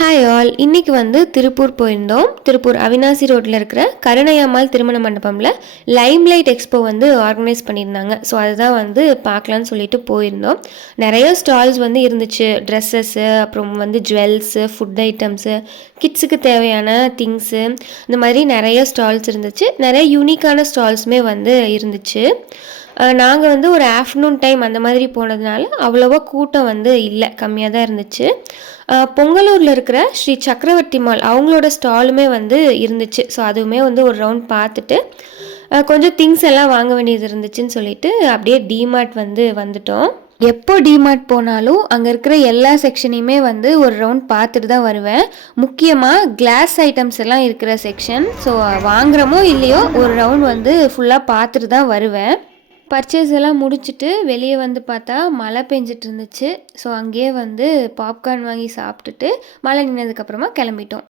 Hi all, இன்னைக்கு வந்து திருப்பூர் போயிருந்தோம். திருப்பூர் அவினாசி ரோட்டில் இருக்கிற கருணையம்மாள் திருமண மண்டபமில் லைம்லைட் எக்ஸ்போ வந்து ஆர்கனைஸ் பண்ணியிருந்தாங்க. ஸோ அதுதான் வந்து பார்க்கலான்னு சொல்லிட்டு போயிருந்தோம். நிறைய ஸ்டால்ஸ் வந்து இருந்துச்சு. ட்ரெஸ்ஸஸ்ஸு, அப்புறம் வந்து ஜுவல்ஸு, ஃபுட் ஐட்டம்ஸு, கிட்ஸுக்கு தேவையான திங்ஸு, இந்த மாதிரி நிறைய ஸ்டால்ஸ் இருந்துச்சு. நிறைய யூனிக்கான ஸ்டால்ஸுமே வந்து இருந்துச்சு. நாங்கள் வந்து ஒரு ஆஃப்டர்நூன் டைம் அந்த மாதிரி போனதுனால அவ்வளோவா கூட்டம் வந்து இல்லை, கம்மியாக தான் இருந்துச்சு. பொங்கலூரில் இருக்கிற ஸ்ரீ சக்கரவர்த்தி மால் அவங்களோட ஸ்டாலுமே வந்து இருந்துச்சு. ஸோ அதுவுமே வந்து ஒரு ரவுண்ட் பார்த்துட்டு கொஞ்சம் திங்ஸ் எல்லாம் வாங்க வேண்டியது இருந்துச்சுன்னு சொல்லிட்டு அப்படியே டிமார்ட் வந்து வந்துட்டோம். எப்போ டிமார்ட் போனாலும் அங்கே இருக்கிற எல்லா செக்ஷனையுமே வந்து ஒரு ரவுண்ட் பார்த்துட்டு தான் வருவேன். முக்கியமாக கிளாஸ் ஐட்டம்ஸ் எல்லாம் இருக்கிற செக்ஷன். ஸோ வாங்குகிறோமோ இல்லையோ ஒரு ரவுண்ட் வந்து ஃபுல்லாக பார்த்துட்டு தான் வருவேன். பர்ச்சேஸ் எல்லாம் முடிச்சுட்டு வெளியே வந்து பார்த்தா மழை பெஞ்சிட்டு இருந்துச்சு. ஸோ அங்கேயே வந்து பாப்கார்ன் வாங்கி சாப்பிட்டுட்டு மழை நின்னதுக்கப்புறமா கிளம்பிட்டோம்.